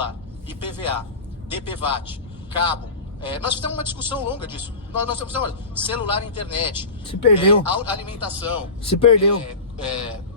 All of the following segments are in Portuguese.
celular, IPVA, DPVAT, cabo. Nós fizemos uma discussão longa disso. Nós fizemos celular e internet. Se perdeu. Alimentação. Se perdeu.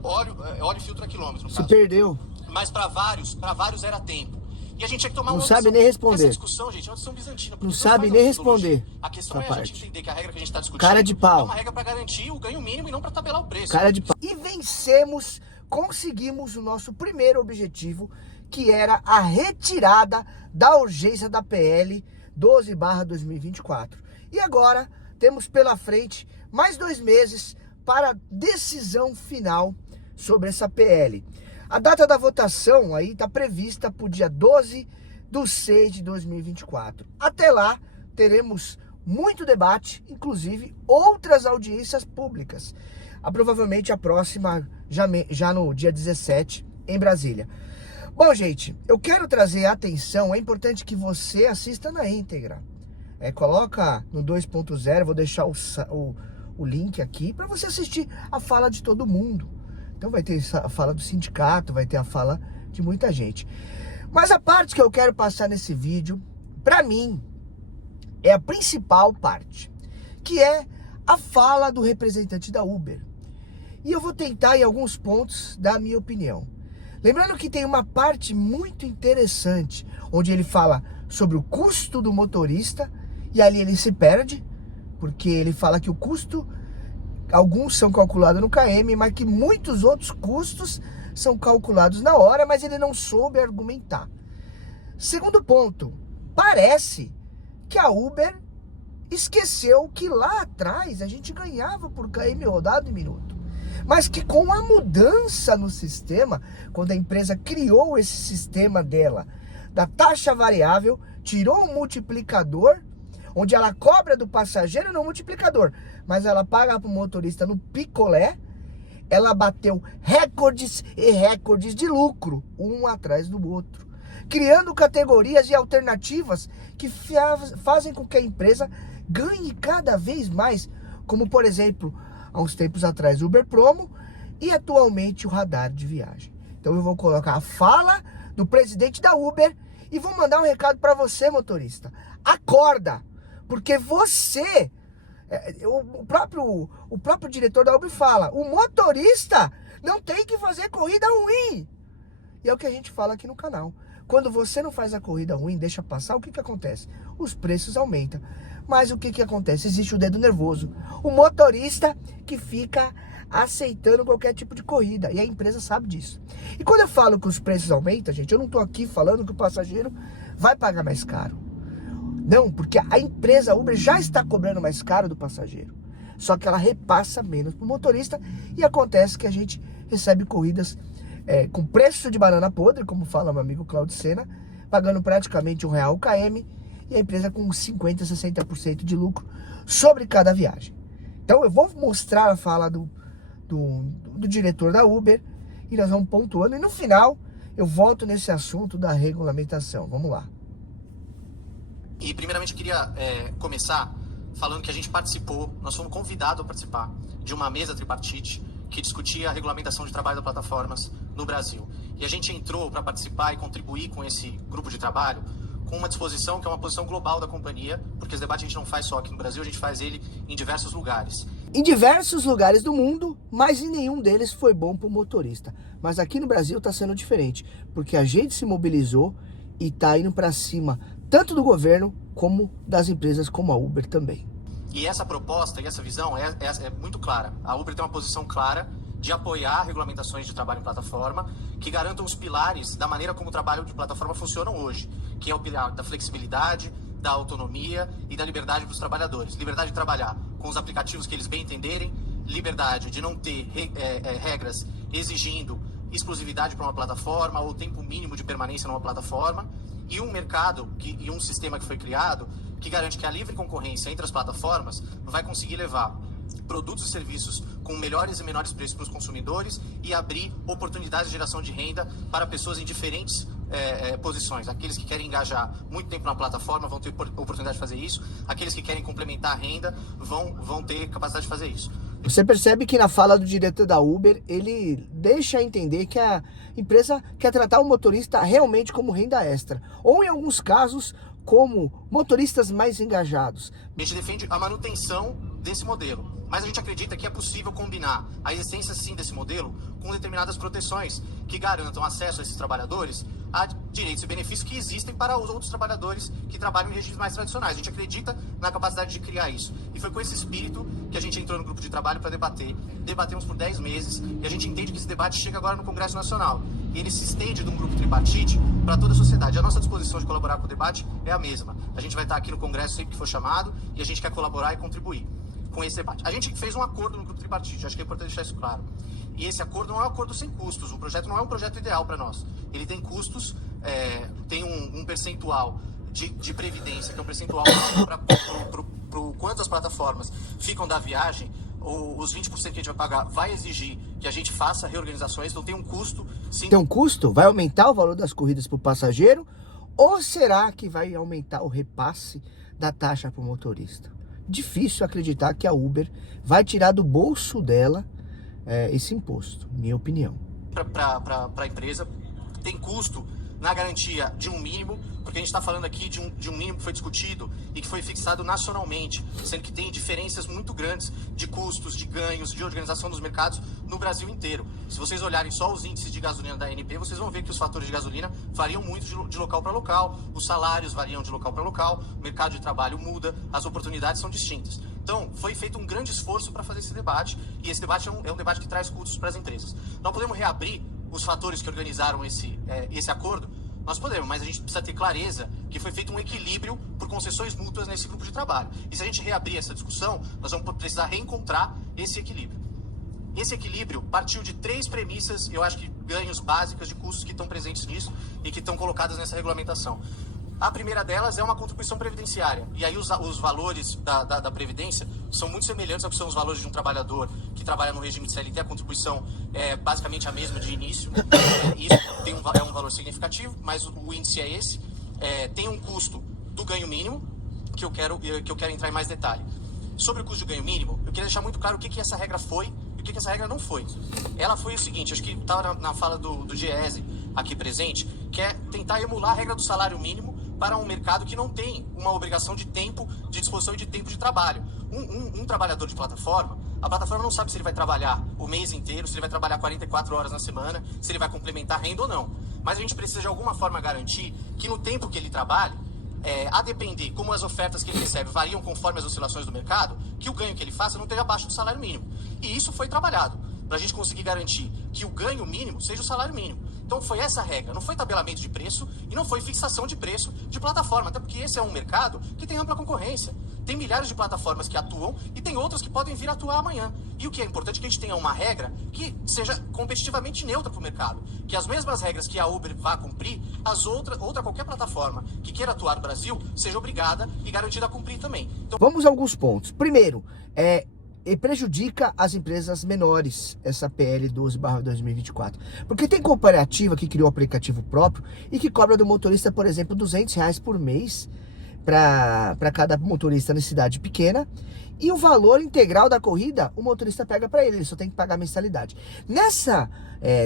Óleo filtro a quilômetro, no Se caso. perdeu. Mas para vários era tempo. E a gente tinha que tomar Não uma sabe decisão. nem responder. Essa discussão, gente, é uma discussão bizantina. Não sabe nem responder. A questão é a gente entender que a regra que a gente está discutindo Cara de pau. é uma regra para garantir o ganho mínimo e não para tabelar o preço. Cara de pau. E vencemos, conseguimos o nosso primeiro objetivo, que era a retirada da urgência da PL 12/2024. E agora temos pela frente mais 2 meses para a decisão final sobre essa PL. A data da votação aí está prevista para o dia 12/6/2024. Até lá teremos muito debate, inclusive outras audiências públicas. Provavelmente a próxima já no dia 17 em Brasília. Bom, gente, eu quero trazer a atenção, é importante que você assista na íntegra. Coloca no 2.0, vou deixar o link aqui para você assistir a fala de todo mundo. Então vai ter a fala do sindicato, vai ter a fala de muita gente. Mas a parte que eu quero passar nesse vídeo, para mim, é a principal parte, que é a fala do representante da Uber. E eu vou tentar em alguns pontos dar a minha opinião. Lembrando que tem uma parte muito interessante, onde ele fala sobre o custo do motorista, e ali ele se perde, porque ele fala que o custo, alguns são calculados no KM, mas que muitos outros custos são calculados na hora, mas ele não soube argumentar. Segundo ponto, parece que a Uber esqueceu que lá atrás a gente ganhava por KM rodado em minuto. Mas que com a mudança no sistema, quando a empresa criou esse sistema dela, da taxa variável, tirou o multiplicador, onde ela cobra do passageiro no multiplicador, mas ela paga para o motorista no picolé, ela bateu recordes e recordes de lucro, um atrás do outro, criando categorias e alternativas que fazem com que a empresa ganhe cada vez mais, como por exemplo, há uns tempos atrás o Uber Promo e atualmente o radar de viagem. Então eu vou colocar a fala do presidente da Uber e vou mandar um recado para você, motorista. Acorda! Porque você, o próprio diretor da Uber fala, o motorista não tem que fazer corrida ruim. E é o que a gente fala aqui no canal. Quando você não faz a corrida ruim, deixa passar, o que acontece? Os preços aumentam. Mas o que acontece? Existe o dedo nervoso. O motorista que fica aceitando qualquer tipo de corrida. E a empresa sabe disso. E quando eu falo que os preços aumentam, gente, eu não estou aqui falando que o passageiro vai pagar mais caro. Não, porque a empresa Uber já está cobrando mais caro do passageiro. Só que ela repassa menos para o motorista e acontece que a gente recebe corridas com preço de banana podre, como fala meu amigo Claudio Sena, pagando praticamente R$1 o KM e a empresa com 50%, 60% de lucro sobre cada viagem. Então eu vou mostrar a fala do diretor da Uber e nós vamos pontuando. E no final eu volto nesse assunto da regulamentação. Vamos lá. E primeiramente eu queria começar falando que a gente participou, nós fomos convidados a participar de uma mesa tripartite que discutia a regulamentação de trabalho das plataformas no Brasil. E a gente entrou para participar e contribuir com esse grupo de trabalho com uma disposição que é uma posição global da companhia, porque esse debate a gente não faz só aqui no Brasil, a gente faz ele em diversos lugares. Em diversos lugares do mundo, mas em nenhum deles foi bom para o motorista. Mas aqui no Brasil está sendo diferente, porque a gente se mobilizou e está indo para cima tanto do governo como das empresas como a Uber também. E essa proposta e essa visão é muito clara. A Uber tem uma posição clara de apoiar regulamentações de trabalho em plataforma que garantam os pilares da maneira como o trabalho de plataforma funciona hoje, que é o pilar da flexibilidade, da autonomia e da liberdade para os trabalhadores. Liberdade de trabalhar com os aplicativos que eles bem entenderem, liberdade de não ter regras exigindo exclusividade para uma plataforma ou tempo mínimo de permanência numa plataforma, e um mercado e um sistema que foi criado que garante que a livre concorrência entre as plataformas vai conseguir levar produtos e serviços com melhores e menores preços para os consumidores e abrir oportunidades de geração de renda para pessoas em diferentes posições. Aqueles que querem engajar muito tempo na plataforma vão ter oportunidade de fazer isso. Aqueles que querem complementar a renda vão ter capacidade de fazer isso. Você percebe que na fala do diretor da Uber, ele deixa entender que a empresa quer tratar o motorista realmente como renda extra, ou em alguns casos, como motoristas mais engajados. A gente defende a manutenção desse modelo, mas a gente acredita que é possível combinar a existência sim desse modelo com determinadas proteções que garantam acesso a esses trabalhadores a direitos e benefícios que existem para os outros trabalhadores que trabalham em regimes mais tradicionais. A gente acredita na capacidade de criar isso. E foi com esse espírito que a gente entrou no grupo de trabalho para debater. Debatemos por 10 meses e a gente entende que esse debate chega agora no Congresso Nacional. E ele se estende de um grupo tripartite para toda a sociedade. A nossa disposição de colaborar com o debate é a mesma. A gente vai estar aqui no Congresso sempre que for chamado e a gente quer colaborar e contribuir com esse debate. A gente fez um acordo no grupo tripartite, acho que é importante deixar isso claro. E esse acordo não é um acordo sem custos, o projeto não é um projeto ideal para nós. Ele tem custos, tem um percentual de previdência, que é um percentual para quanto as plataformas ficam da viagem, os 20% que a gente vai pagar vai exigir que a gente faça reorganizações, então tem um custo. Sim. Tem um custo? Vai aumentar o valor das corridas para o passageiro? Ou será que vai aumentar o repasse da taxa para o motorista? Difícil acreditar que a Uber vai tirar do bolso dela esse imposto, minha opinião. Para a empresa, tem custo na garantia de um mínimo, porque a gente está falando aqui de um mínimo que foi discutido e que foi fixado nacionalmente, sendo que tem diferenças muito grandes de custos, de ganhos, de organização dos mercados no Brasil inteiro. Se vocês olharem só os índices de gasolina da ANP, vocês vão ver que os fatores de gasolina variam muito de local para local, os salários variam de local para local, o mercado de trabalho muda, as oportunidades são distintas. Então, foi feito um grande esforço para fazer esse debate, e esse debate é um debate que traz custos para as empresas. Nós podemos reabrir os fatores que organizaram esse acordo? Nós podemos, mas a gente precisa ter clareza que foi feito um equilíbrio por concessões mútuas nesse grupo de trabalho. E se a gente reabrir essa discussão, nós vamos precisar reencontrar esse equilíbrio. Esse equilíbrio partiu de 3 premissas, eu acho que ganhos básicas de custos que estão presentes nisso e que estão colocadas nessa regulamentação. A primeira delas é uma contribuição previdenciária. E aí os valores da Previdência são muito semelhantes ao que são os valores de um trabalhador que trabalha no regime de CLT. A contribuição é basicamente a mesma de início. Isso é um valor significativo, mas o índice é esse. Tem um custo do ganho mínimo, que eu quero entrar em mais detalhe. Sobre o custo de ganho mínimo, eu queria deixar muito claro o que essa regra foi e o que essa regra não foi. Ela foi o seguinte, acho que estava na fala do Diese aqui presente, que é tentar emular a regra do salário mínimo para um mercado que não tem uma obrigação de tempo de disposição e de tempo de trabalho. Um trabalhador de plataforma, a plataforma não sabe se ele vai trabalhar o mês inteiro, se ele vai trabalhar 44 horas na semana, se ele vai complementar renda ou não. Mas a gente precisa de alguma forma garantir que no tempo que ele trabalhe, a depender como as ofertas que ele recebe variam conforme as oscilações do mercado, que o ganho que ele faça não esteja abaixo do salário mínimo. E isso foi trabalhado, para a gente conseguir garantir que o ganho mínimo seja o salário mínimo. Então foi essa a regra, não foi tabelamento de preço e não foi fixação de preço de plataforma, até porque esse é um mercado que tem ampla concorrência. Tem milhares de plataformas que atuam e tem outras que podem vir a atuar amanhã. E o que é importante é que a gente tenha uma regra que seja competitivamente neutra para o mercado. Que as mesmas regras que a Uber vá cumprir, qualquer plataforma que queira atuar no Brasil seja obrigada e garantida a cumprir também. Então... Vamos a alguns pontos. Primeiro, e prejudica as empresas menores, essa PL 12/2024. Porque tem cooperativa que criou um aplicativo próprio e que cobra do motorista, por exemplo, R$200 por mês para cada motorista na cidade pequena. E o valor integral da corrida, o motorista pega para ele só tem que pagar mensalidade.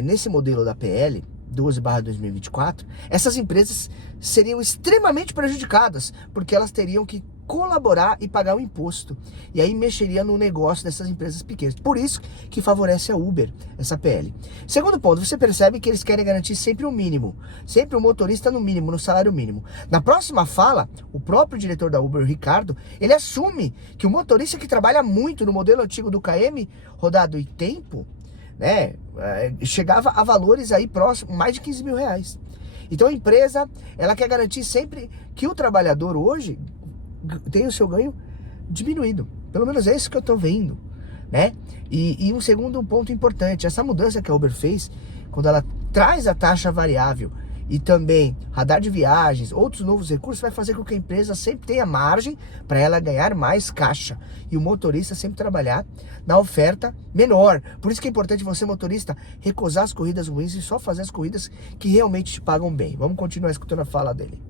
Nesse modelo da PL 12/2024, essas empresas seriam extremamente prejudicadas, porque elas teriam que colaborar e pagar o imposto. E aí mexeria no negócio dessas empresas pequenas. Por isso que favorece a Uber, essa PL. Segundo ponto, você percebe que eles querem garantir sempre o mínimo. Sempre o motorista no mínimo, no salário mínimo. Na próxima fala, o próprio diretor da Uber, o Ricardo, ele assume que o motorista que trabalha muito no modelo antigo do KM, rodado em tempo, chegava a valores aí próximos, mais de R$15 mil. Então a empresa, ela quer garantir sempre que o trabalhador hoje tem o seu ganho diminuído. Pelo menos é isso que eu tô vendo, né? E um segundo ponto importante, essa mudança que a Uber fez, quando ela traz a taxa variável e também radar de viagens, outros novos recursos, vai fazer com que a empresa sempre tenha margem para ela ganhar mais caixa e o motorista sempre trabalhar na oferta menor. Por isso que é importante você, motorista, recusar as corridas ruins e só fazer as corridas que realmente te pagam bem. Vamos continuar escutando a fala dele.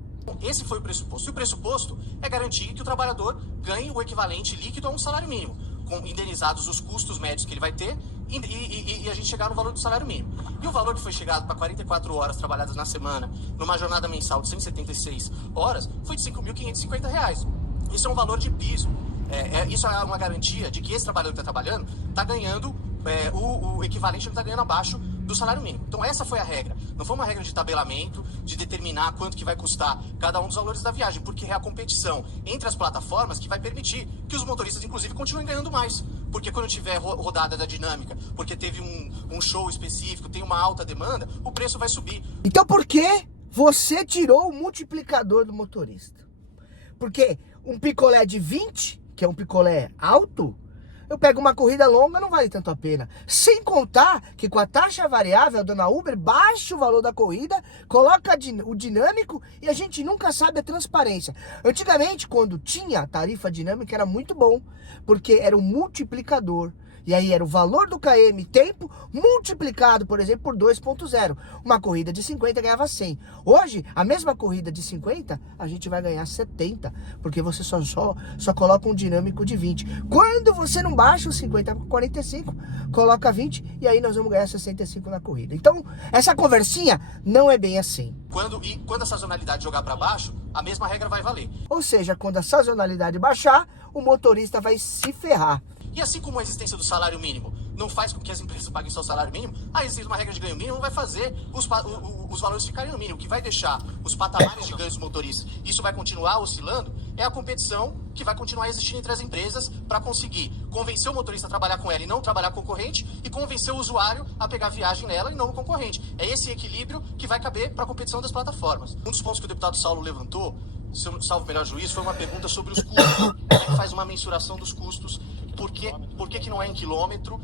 Esse foi o pressuposto. E o pressuposto é garantir que o trabalhador ganhe o equivalente líquido a um salário mínimo. indenizados os custos médios que ele vai ter e a gente chegar no valor do salário mínimo. E o valor que foi chegado para 44 horas trabalhadas na semana, numa jornada mensal de 176 horas, foi de R$ 5.550. Isso é um valor de piso. Isso é uma garantia de que esse trabalhador que está trabalhando está ganhando o equivalente, ele está ganhando abaixo do salário mínimo. Então essa foi a regra. Não foi uma regra de tabelamento, de determinar quanto que vai custar cada um dos valores da viagem, porque é a competição entre as plataformas que vai permitir que os motoristas, inclusive, continuem ganhando mais. Porque quando tiver rodada da dinâmica, porque teve um show específico, tem uma alta demanda, o preço vai subir. Então por que você tirou o multiplicador do motorista? Porque um picolé de 20, que é um picolé alto, eu pego uma corrida longa, não vale tanto a pena. Sem contar que com a taxa variável, a dona Uber baixa o valor da corrida, coloca o dinâmico e a gente nunca sabe a transparência. Antigamente, quando tinha a tarifa dinâmica, era muito bom, porque era um multiplicador. E aí era o valor do KM tempo multiplicado, por exemplo, por 2.0. Uma corrida de 50 ganhava 100. Hoje, a mesma corrida de 50, a gente vai ganhar 70, porque você só coloca um dinâmico de 20. Quando você não baixa os 50 para 45, coloca 20 e aí nós vamos ganhar 65 na corrida. Então, essa conversinha não é bem assim. Quando a sazonalidade jogar para baixo, a mesma regra vai valer. Ou seja, quando a sazonalidade baixar, o motorista vai se ferrar. E assim como a existência do salário mínimo não faz com que as empresas paguem só o salário mínimo, a existência de uma regra de ganho mínimo vai fazer os valores ficarem no mínimo. O que vai deixar os patamares de ganhos dos motoristas, isso vai continuar oscilando, é a competição que vai continuar existindo entre as empresas para conseguir convencer o motorista a trabalhar com ela e não trabalhar com o concorrente, e convencer o usuário a pegar viagem nela e não no concorrente. É esse equilíbrio que vai caber para a competição das plataformas. Um dos pontos que o deputado Saulo levantou, se eu salvo o melhor juízo, foi uma pergunta sobre os custos. Como é que faz uma mensuração dos custos? Por que não é em quilômetro,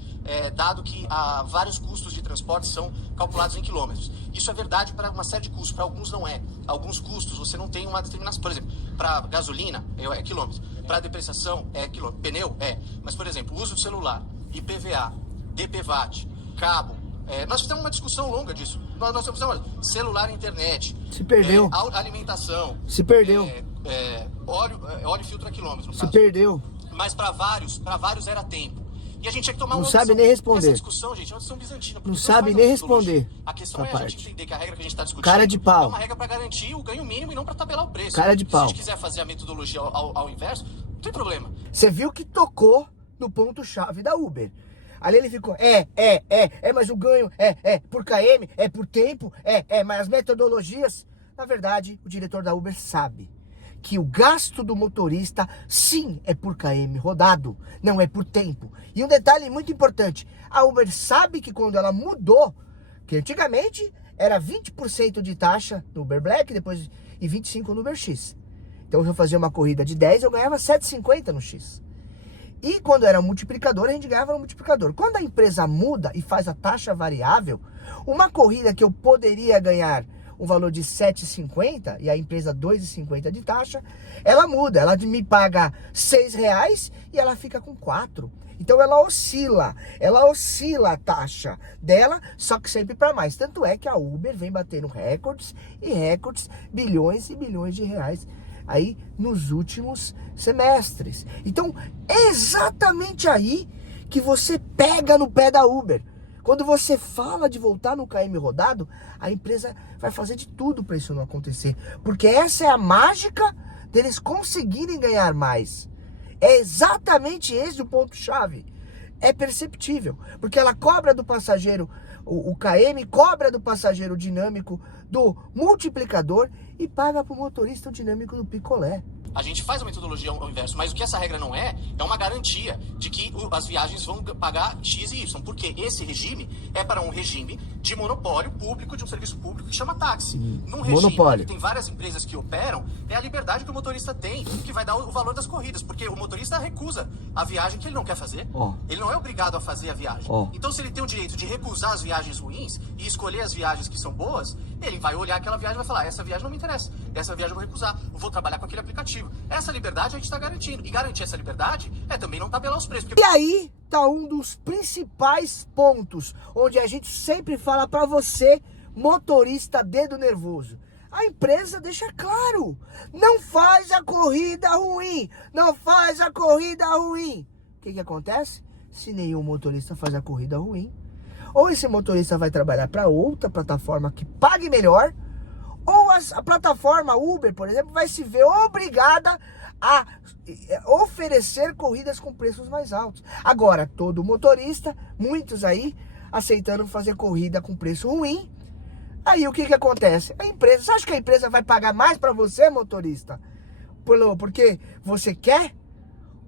dado que vários custos de transporte são calculados em quilômetros? Isso é verdade para uma série de custos, para alguns não é. Alguns custos você não tem uma determinação. Por exemplo, para gasolina é quilômetro, para depreciação é quilômetro, pneu é. Mas, por exemplo, uso de celular, IPVA, DPVAT, cabo, nós fizemos uma discussão longa disso. Nós temos celular e internet. Se perdeu. Alimentação. Se perdeu. Óleo e filtro a quilômetro, no Se caso. perdeu. Mas para vários era tempo. E a gente tinha que tomar Não uma sabe decisão. nem responder. Essa discussão, gente, é uma discussão bizantina. Não sabe nem responder. A questão é a gente entender que a regra que a gente está discutindo Cara de pau. é uma regra para garantir o ganho mínimo e não para tabelar o preço. Cara de pau. Se a gente quiser fazer a metodologia ao inverso, não tem problema. Você viu que tocou no ponto-chave da Uber. Ali ele ficou, mas o ganho por KM, por tempo, mas as metodologias. Na verdade, o diretor da Uber sabe que o gasto do motorista, sim, é por KM rodado, não é por tempo. E um detalhe muito importante, a Uber sabe que quando ela mudou, que antigamente era 20% de taxa no Uber Black, depois e 25% no Uber X. Então eu fazia uma corrida de 10, eu ganhava 7,50 no X. E quando era multiplicador, a gente ganhava no multiplicador. Quando a empresa muda e faz a taxa variável, uma corrida que eu poderia ganhar um valor de 7,50 e a empresa 2,50 de taxa, ela muda, ela me paga R$6 e ela fica com 4. Então ela oscila a taxa dela, só que sempre para mais. Tanto é que a Uber vem batendo recordes e recordes, bilhões e bilhões de reais aí nos últimos semestres. Então é exatamente aí que você pega no pé da Uber. Quando você fala de voltar no KM rodado, a empresa vai fazer de tudo para isso não acontecer. Porque essa é a mágica deles conseguirem ganhar mais. É exatamente esse o ponto-chave. É perceptível. Porque ela cobra do passageiro o KM, cobra do passageiro o dinâmico do multiplicador e paga para o motorista o dinâmico do picolé. A gente faz a metodologia ao inverso, mas o que essa regra não é uma garantia de que as viagens vão pagar X e Y, porque esse regime é para um regime de monopólio público, de um serviço público que chama táxi. Num regime Monopólio. que tem várias empresas que operam, é a liberdade que o motorista tem, que vai dar o valor das corridas, porque o motorista recusa a viagem que ele não quer fazer. Ele não é obrigado a fazer a viagem. Então, se ele tem o direito de recusar as viagens ruins e escolher as viagens que são boas, ele vai olhar aquela viagem e vai falar, essa viagem não me interessa, essa viagem eu vou recusar, eu vou trabalhar com aquele aplicativo. Essa liberdade a gente está garantindo. E garantir essa liberdade é também não tabelar os preços. E aí tá um dos principais pontos, onde a gente sempre fala para você, motorista dedo nervoso. A empresa deixa claro, não faz a corrida ruim, não faz a corrida ruim. que acontece? Se nenhum motorista faz a corrida ruim, ou esse motorista vai trabalhar para outra plataforma que pague melhor, ou a plataforma Uber, por exemplo, vai se ver obrigada a oferecer corridas com preços mais altos. Agora, todo motorista, muitos aí, aceitando fazer corrida com preço ruim, aí o que acontece? A empresa, você acha que a empresa vai pagar mais para você, motorista? Porque você quer?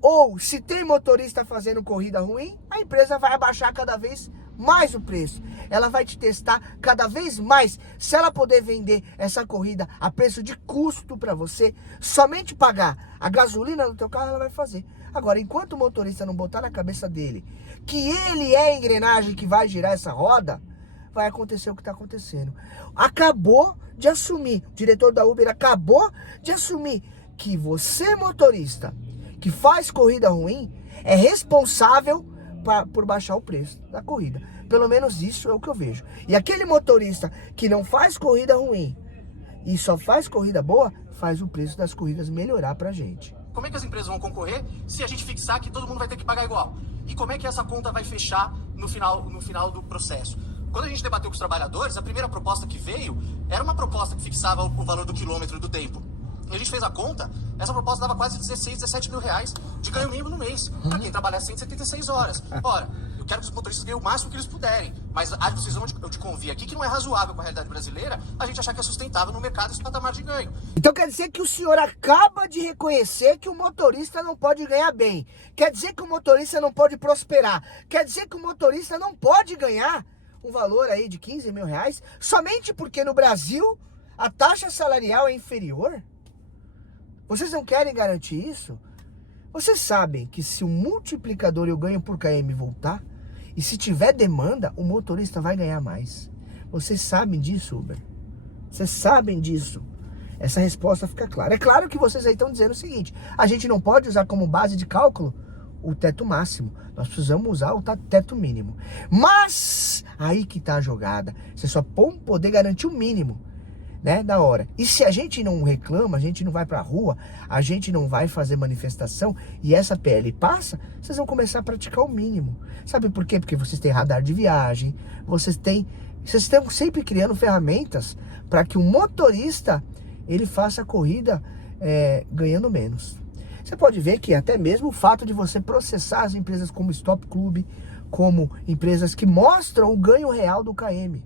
Ou se tem motorista fazendo corrida ruim, a empresa vai abaixar cada vez mais o preço. Ela vai te testar cada vez mais. Se ela puder vender essa corrida a preço de custo para você, somente pagar a gasolina no teu carro, ela vai fazer. Agora, enquanto o motorista não botar na cabeça dele que ele é a engrenagem que vai girar essa roda, vai acontecer o que está acontecendo. Acabou de assumir, o diretor da Uber acabou de assumir que você, motorista, que faz corrida ruim, é responsável por baixar o preço da corrida. Pelo menos isso é o que eu vejo. E aquele motorista que não faz corrida ruim e só faz corrida boa, faz o preço das corridas melhorar pra gente. Como é que as empresas vão concorrer se a gente fixar que todo mundo vai ter que pagar igual? E como é que essa conta vai fechar no final do processo? Quando a gente debateu com os trabalhadores, a primeira proposta que veio era uma proposta que fixava o valor do quilômetro do tempo. E a gente fez a conta, essa proposta dava quase 16, 17 mil reais de ganho mínimo no mês, para quem trabalhar 176 horas. Ora, eu quero que os motoristas ganhem o máximo que eles puderem, mas a decisão eu te convie aqui que não é razoável com a realidade brasileira a gente achar que é sustentável no mercado esse patamar de ganho. Então quer dizer que o senhor acaba de reconhecer que o motorista não pode ganhar bem. Quer dizer que o motorista não pode prosperar. Quer dizer que o motorista não pode ganhar um valor aí de 15 mil reais somente porque no Brasil a taxa salarial é inferior? Vocês não querem garantir isso? Vocês sabem que se o multiplicador e o ganho por km voltar, e se tiver demanda, o motorista vai ganhar mais. Vocês sabem disso, Uber? Vocês sabem disso? Essa resposta fica clara. É claro que vocês aí estão dizendo o seguinte: a gente não pode usar como base de cálculo o teto máximo. Nós precisamos usar o teto mínimo. Mas aí que tá a jogada. Você só pode poder garantir o mínimo, né, da hora. E se a gente não reclama, a gente não vai pra rua, a gente não vai fazer manifestação e essa PL passa, vocês vão começar a praticar o mínimo. Sabe por quê? Porque vocês têm radar de viagem, vocês estão sempre criando ferramentas para que o motorista ele faça a corrida ganhando menos. Você pode ver que até mesmo o fato de você processar as empresas como Stop Club, como empresas que mostram o ganho real do KM.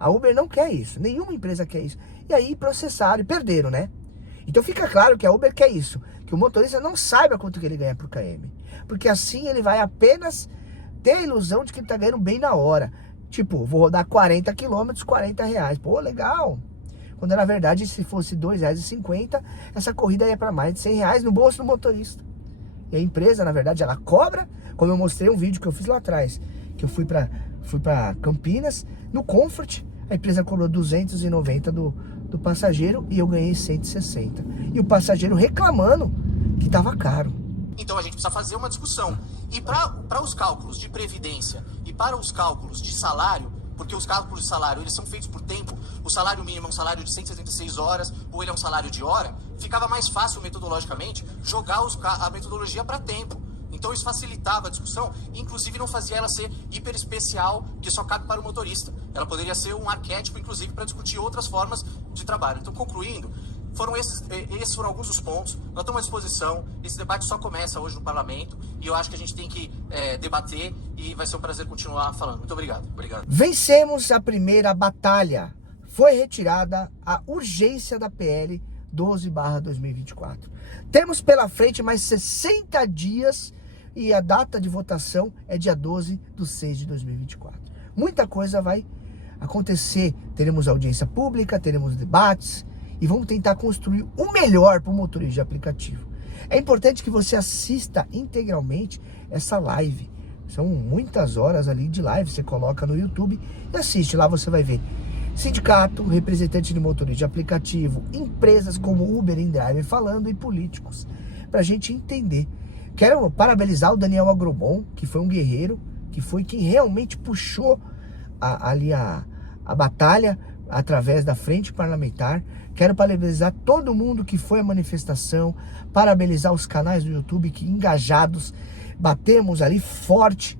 A Uber não quer isso, nenhuma empresa quer isso. E aí processaram e perderam, né? Então fica claro que a Uber quer isso, que o motorista não saiba quanto que ele ganha por km. Porque assim ele vai apenas ter a ilusão de que ele tá ganhando bem na hora. Tipo, vou rodar 40 quilômetros, 40 reais. Pô, legal. Quando na verdade, se fosse R$2,50, essa corrida ia para mais de 100 reais no bolso do motorista. E a empresa, na verdade, ela cobra, como eu mostrei um vídeo que eu fiz lá atrás, que eu fui para Campinas, no Comfort, a empresa cobrou 290 do passageiro e eu ganhei 160. E o passageiro reclamando que estava caro. Então a gente precisa fazer uma discussão. E para os cálculos de previdência e para os cálculos de salário, porque os cálculos de salário eles são feitos por tempo, o salário mínimo é um salário de 176 horas, ou ele é um salário de hora, ficava mais fácil metodologicamente jogar a metodologia para tempo. Então isso facilitava a discussão, inclusive não fazia ela ser hiper especial, que só cabe para o motorista. Ela poderia ser um arquétipo, inclusive, para discutir outras formas de trabalho. Então, concluindo, esses foram alguns dos pontos. Nós estamos à disposição. Esse debate só começa hoje no parlamento e eu acho que a gente tem que debater e vai ser um prazer continuar falando. Muito obrigado. Vencemos a primeira batalha. Foi retirada a urgência da PL 12/2024. Temos pela frente mais 60 dias e a data de votação é dia 12/6/2024. Muita coisa vai acontecer. Teremos audiência pública, teremos debates e vamos tentar construir o melhor para o motorista de aplicativo. É importante que você assista integralmente essa live. São muitas horas ali de live, você coloca no YouTube e assiste. Lá você vai ver sindicato, representante de motorista de aplicativo, empresas como Uber e Driver falando e políticos, para a gente entender. Quero parabenizar o Daniel Agrobon, que foi um guerreiro, que foi quem realmente puxou a batalha através da frente parlamentar. Quero parabenizar todo mundo que foi à manifestação, parabenizar os canais do YouTube que engajados batemos ali forte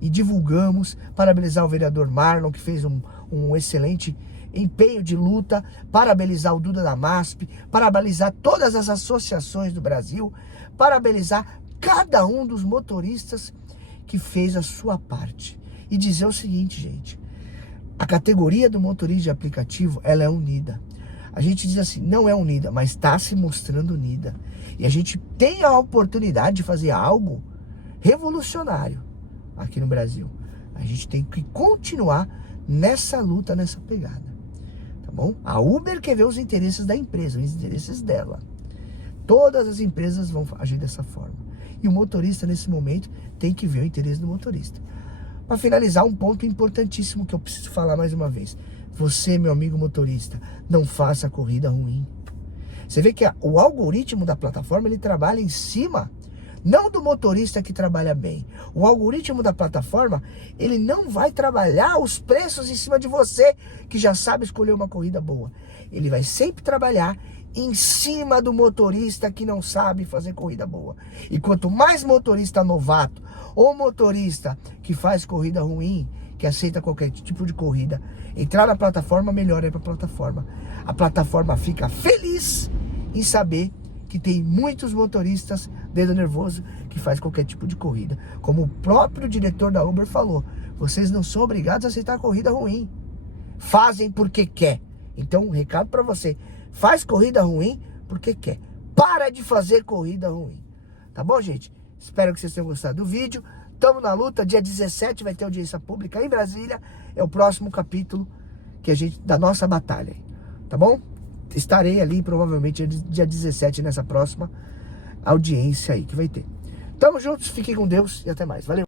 e divulgamos, parabenizar o vereador Marlon, que fez um excelente empenho de luta, parabenizar o Duda da MASP, parabenizar todas as associações do Brasil, parabenizar cada um dos motoristas que fez a sua parte. E dizer o seguinte, gente, a categoria do motorista de aplicativo, ela é unida. A gente diz assim, não é unida, mas está se mostrando unida. E a gente tem a oportunidade de fazer algo revolucionário aqui no Brasil. A gente tem que continuar nessa luta, nessa pegada. Tá bom? A Uber quer ver os interesses da empresa, os interesses dela. Todas as empresas vão agir dessa forma. E o motorista, nesse momento, tem que ver o interesse do motorista. Para finalizar, um ponto importantíssimo que eu preciso falar mais uma vez. Você, meu amigo motorista, não faça corrida ruim. Você vê que o algoritmo da plataforma, ele trabalha em cima, não do motorista que trabalha bem. O algoritmo da plataforma, ele não vai trabalhar os preços em cima de você, que já sabe escolher uma corrida boa. Ele vai sempre trabalhar em cima do motorista que não sabe fazer corrida boa. E quanto mais motorista novato ou motorista que faz corrida ruim, que aceita qualquer tipo de corrida, entrar na plataforma, melhor é para a plataforma. A plataforma fica feliz em saber que tem muitos motoristas dedo nervoso que faz qualquer tipo de corrida. Como o próprio diretor da Uber falou, vocês não são obrigados a aceitar corrida ruim. Fazem porque quer. Então, um recado para você. Faz corrida ruim porque quer. Para de fazer corrida ruim. Tá bom, gente? Espero que vocês tenham gostado do vídeo. Estamos na luta. Dia 17 vai ter audiência pública em Brasília. É o próximo capítulo da nossa batalha. Tá bom? Estarei ali provavelmente dia 17 nessa próxima audiência aí que vai ter. Tamo juntos, fiquem com Deus e até mais. Valeu!